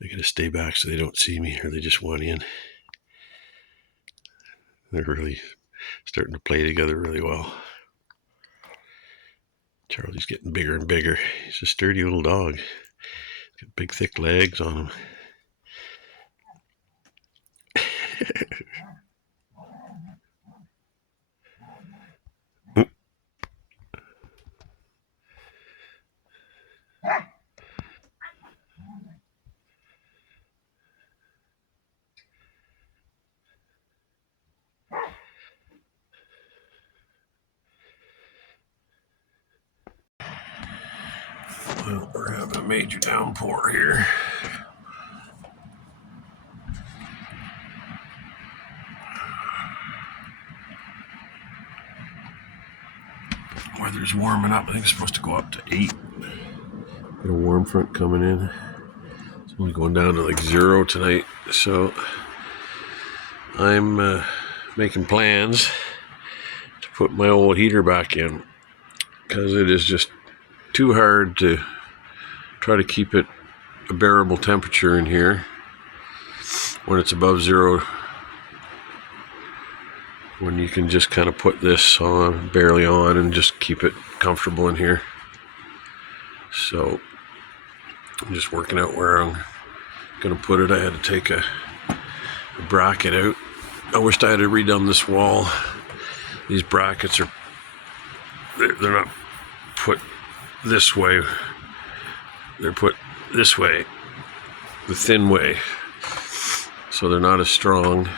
I gotta stay back so they don't see me, or they just want in. They're really starting to play together really well. Charlie's getting bigger and bigger. He's a sturdy little dog. He's got big, thick legs on him. Well, we're having a major downpour here. Weather's warming up. I think it's supposed to go up to 8. Got a warm front coming in. It's only going down to like 0 tonight. So I'm making plans to put my old heater back in, because it is just too hard to try to keep it a bearable temperature in here when it's above 0, when you can just kind of put this on, barely on, and just keep it comfortable in here. So I'm just working out where I'm gonna put it. I had to take a bracket out. I wished I had redone this wall. These brackets are, they're not put this way, they're put this way, the thin way, so they're not as strong.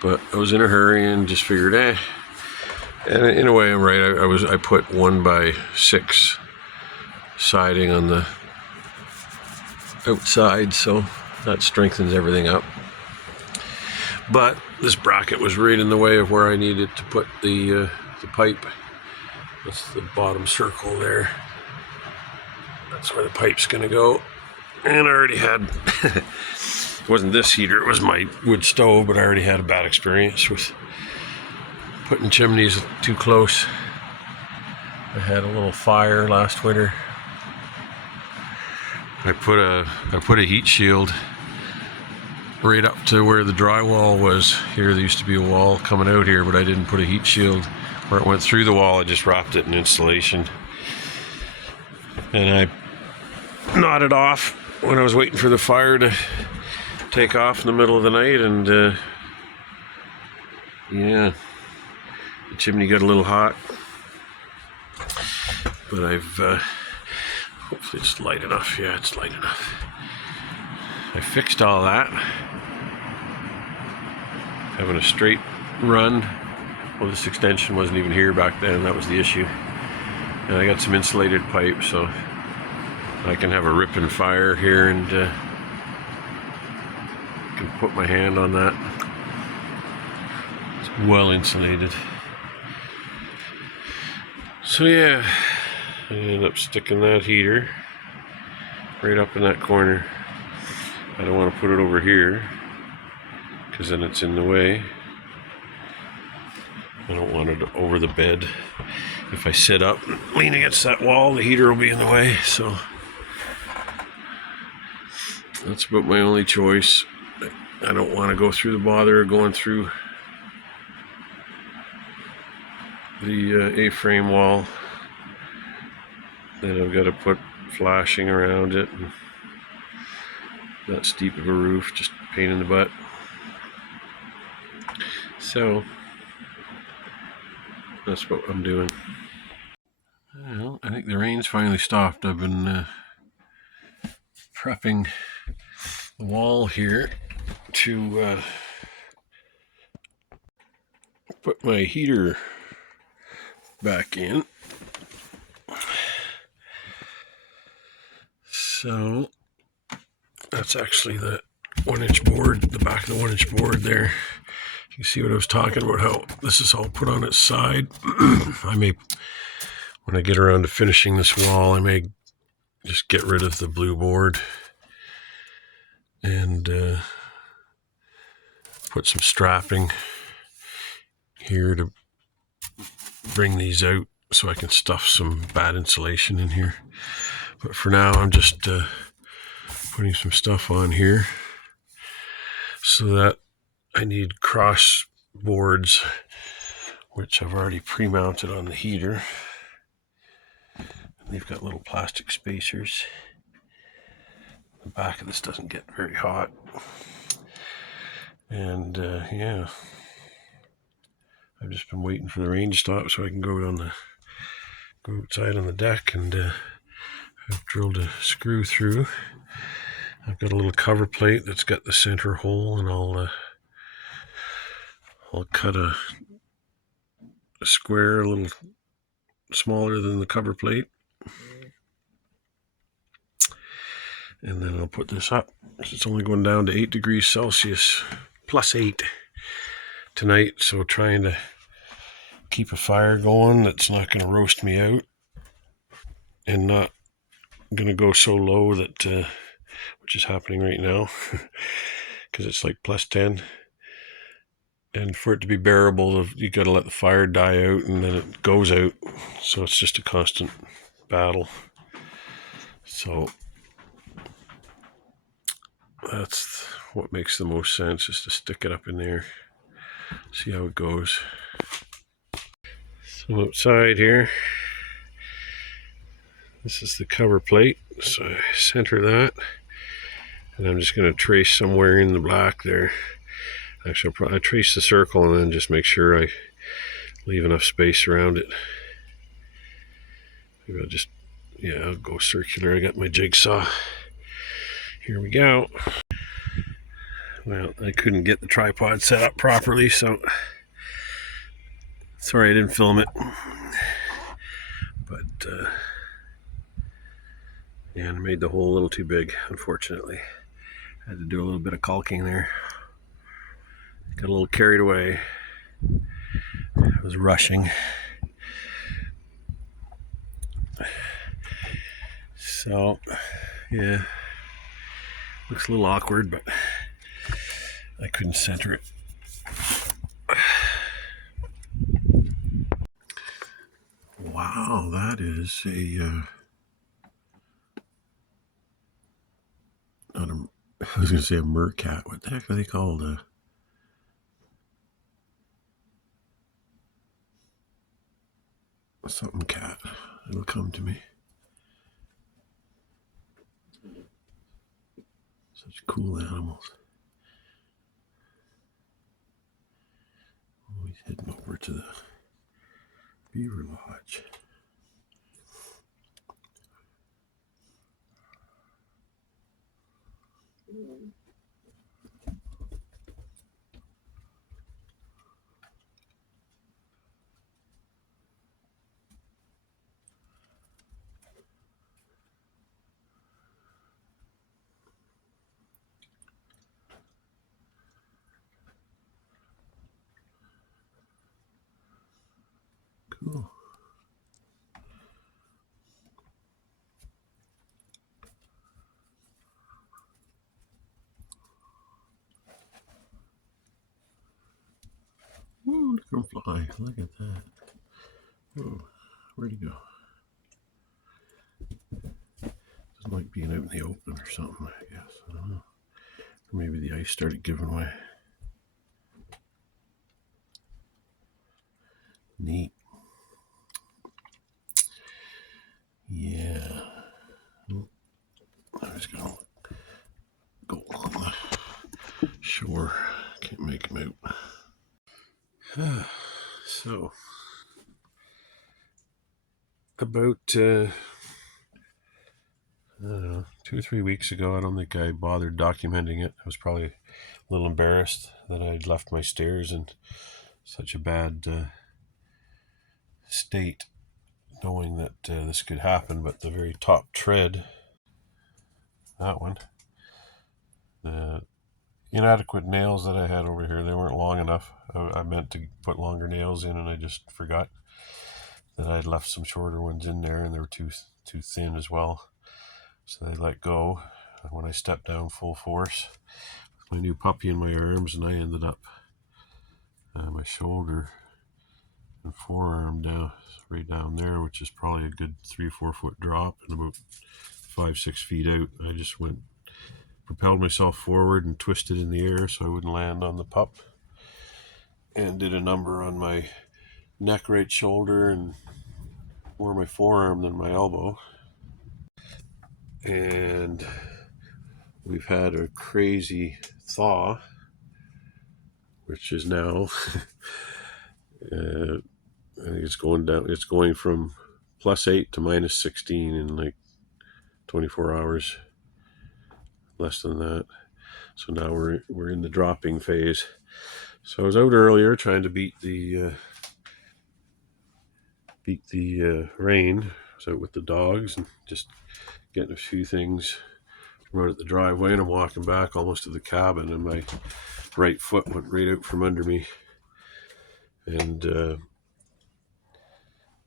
But I was in a hurry and just figured, and in a way I'm right. I put 1x6 siding on the outside, so that strengthens everything up. But this bracket was right in the way of where I needed to put the pipe. That's the bottom circle there. That's where the pipe's gonna go. And I already had, it wasn't this heater, it was my wood stove, but I already had a bad experience with putting chimneys too close. I had a little fire last winter. I put a heat shield right up to where the drywall was. Here there used to be a wall coming out here, but I didn't put a heat shield where it went through the wall. I just wrapped it in insulation, and I nodded off when I was waiting for the fire to take off in the middle of the night, and yeah, the chimney got a little hot, but I've hopefully it's light enough. Yeah, it's light enough. I fixed all that. Having a straight run. Well, this extension wasn't even here back then. That was the issue. And I got some insulated pipe, so I can have a rip and fire here, and can put my hand on that. It's well insulated. So yeah, I ended up sticking that heater right up in that corner. I don't want to put it over here, because then it's in the way. I don't want it over the bed. If I sit up and lean against that wall, the heater will be in the way. So that's about my only choice. I don't want to go through the bother of going through the A-frame wall. Then I've got to put flashing around it. And not steep of a roof, just a pain in the butt. So that's what I'm doing. Well, I think the rain's finally stopped. I've been prepping the wall here to put my heater back in. So that's actually the 1-inch board, the back of the 1-inch board there. You can see what I was talking about, how this is all put on its side. I may, when I get around to finishing this wall, I may just get rid of the blue board and put some strapping here to bring these out so I can stuff some bad insulation in here. But for now, I'm just putting some stuff on here so that I need cross boards, which I've already pre-mounted on the heater. They've got little plastic spacers. The back of this doesn't get very hot. And yeah, I've just been waiting for the rain to stop so I can go outside on the deck, and I've drilled a screw through. I've got a little cover plate that's got the center hole, and I'll cut a square a little smaller than the cover plate, and then I'll put this up. It's only going down to 8 degrees Celsius, +8 tonight, so trying to keep a fire going that's not going to roast me out and not going to go so low that which is happening right now because it's like +10, and for it to be bearable you got to let the fire die out and then it goes out, so it's just a constant battle. So that's what makes the most sense, is to stick it up in there, see how it goes. So outside here, this is the cover plate, so I center that, and I'm just going to trace somewhere in the black there. Actually, I trace the circle and then just make sure I leave enough space around it. Maybe I'll go circular. I got my jigsaw. Here we go. Well, I couldn't get the tripod set up properly, so sorry I didn't film it. But yeah, I made the hole a little too big, unfortunately. I had to do a little bit of caulking there. Got a little carried away. I was rushing. So, yeah, looks a little awkward, but I couldn't center it. Wow, that is I was going to say a mercat. What the heck are they called? Something cat. It'll come to me. Such cool animals. Oh, he's heading over to the beaver lodge. Cool. Ooh, look at him fly. Look at that. Oh, where'd he go? Doesn't like being out in the open or something, I guess. I don't know. Or maybe the ice started giving way. Neat. Yeah. I'm just gonna go along the shore. Can't make him out. So, about I don't know, 2 or 3 weeks ago, I don't think I bothered documenting it. I was probably a little embarrassed that I'd left my stairs in such a bad state, knowing that this could happen. But the very top tread, that one, the inadequate nails that I had over here, they weren't long enough. I meant to put longer nails in, and I just forgot that I'd left some shorter ones in there, and they were too thin as well. So they let go when I stepped down full force with my new puppy in my arms, and I ended up my shoulder forearm down, right down there, which is probably a good 3-4 foot drop, and about 5-6 feet out. I just propelled myself forward and twisted in the air so I wouldn't land on the pup, and did a number on my neck, right shoulder, and more my forearm than my elbow. And we've had a crazy thaw, which is now I think it's going down. It's going from +8 to -16 in like 24 hours, less than that. So now we're in the dropping phase. So I was out earlier trying to beat the rain. I was out with the dogs and just getting a few things right at the driveway, and I'm walking back almost to the cabin, and my right foot went right out from under me, and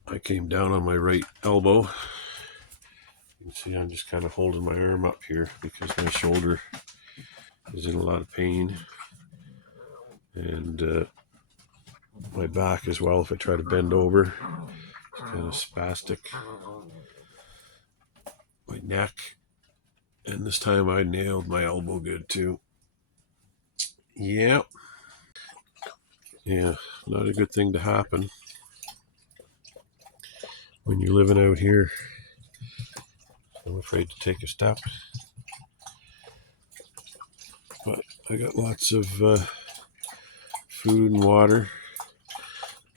I came down on my right elbow. You can see I'm just kind of holding my arm up here because my shoulder is in a lot of pain, and my back as well. If I try to bend over, it's kind of spastic. My neck, and this time I nailed my elbow good too. Yeah, not a good thing to happen when you're living out here. I'm afraid to take a step, but I got lots of food and water.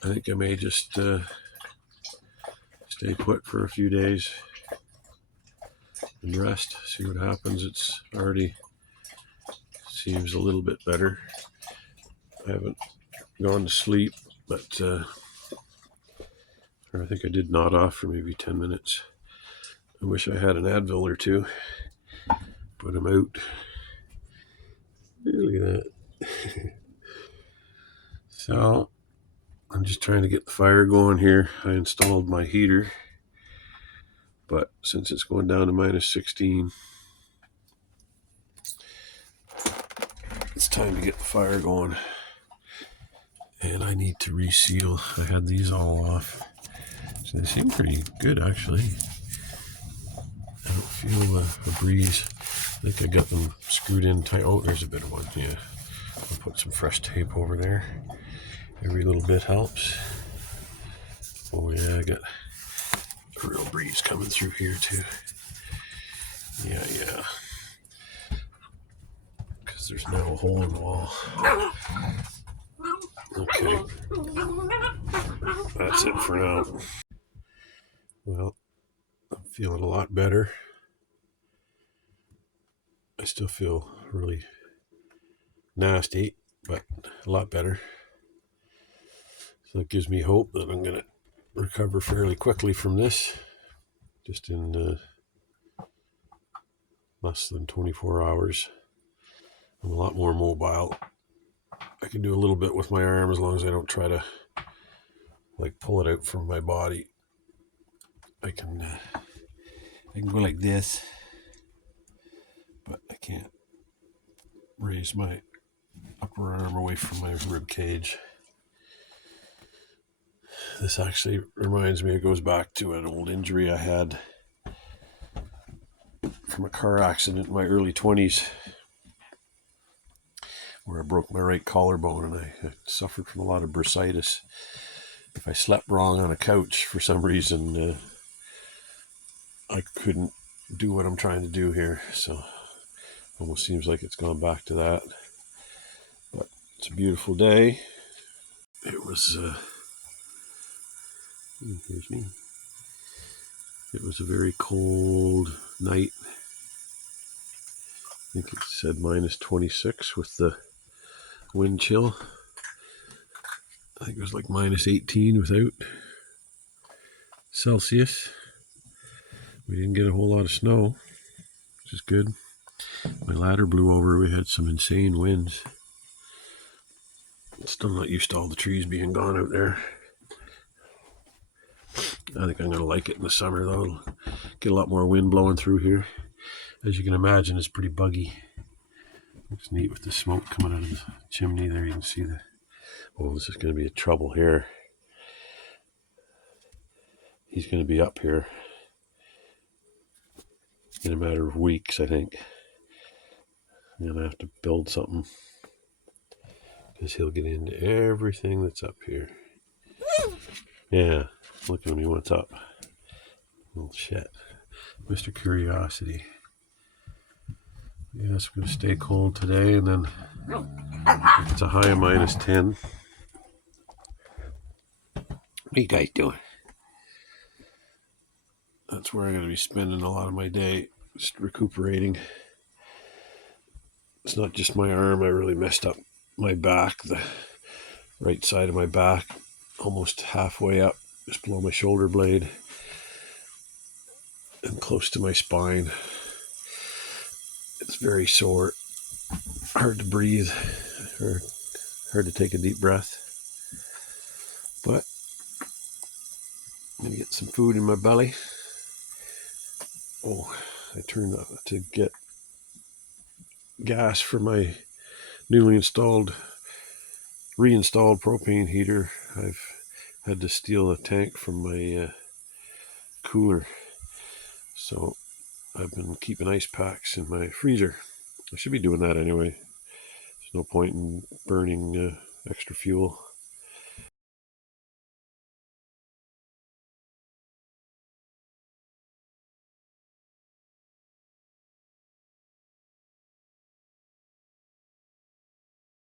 I think I may just stay put for a few days and rest, see what happens. It's already seems a little bit better. I haven't gone to sleep, but I think I did nod off for maybe 10 minutes. I wish I had an Advil or two, but I'm out. Look at that. So I'm just trying to get the fire going here. I installed my heater, but since it's going down to -16, it's time to get the fire going. And I need to reseal. I had these all off, so they seem pretty good actually. I don't feel a breeze. I think I got them screwed in tight. Oh, there's a bit of one. Yeah, I'll put some fresh tape over there. Every little bit helps. Oh yeah, I got a real breeze coming through here too. Yeah. Because there's now a hole in the wall. Okay. That's it for now. Well, I'm feeling a lot better. I still feel really nasty, but a lot better. So it gives me hope that I'm going to recover fairly quickly from this, just in less than 24 hours. I'm a lot more mobile. I can do a little bit with my arm as long as I don't try to like pull it out from my body. I can go like this, but I can't raise my upper arm away from my rib cage. This actually reminds me, it goes back to an old injury I had from a car accident in my early 20s, where I broke my right collarbone, and I suffered from a lot of bursitis. If I slept wrong on a couch for some reason, I couldn't do what I'm trying to do here. So almost seems like it's gone back to that. But it's a beautiful day. It was here's me. It was a very cold night. I think it said -26 with the wind chill. I think it was like -18 without Celsius. We didn't get a whole lot of snow, which is good. My ladder blew over. We had some insane winds. Still not used to all the trees being gone out there. I think I'm going to like it in the summer, though. It'll get a lot more wind blowing through here. As you can imagine, it's pretty buggy. Looks neat with the smoke coming out of the chimney there. You can see the... Oh, this is going to be a trouble here. he's going to be up here in a matter of weeks, I think. I'm going to have to build something because he'll get into everything that's up here. Yeah, look at him, he wants up. Little shit. Mr. Curiosity. Yeah, it's going to stay cold today, and then it's a high of -10. What are you guys doing? That's where I'm going to be spending a lot of my day, just recuperating. It's not just my arm, I really messed up my back, the right side of my back, almost halfway up, just below my shoulder blade and close to my spine. It's very sore, hard to breathe, or hard to take a deep breath. But I'm going to get some food in my belly. Oh, I turned up to get gas for my newly reinstalled propane heater. I've had to steal a tank from my cooler, so I've been keeping ice packs in my freezer. I should be doing that anyway. There's no point in burning extra fuel.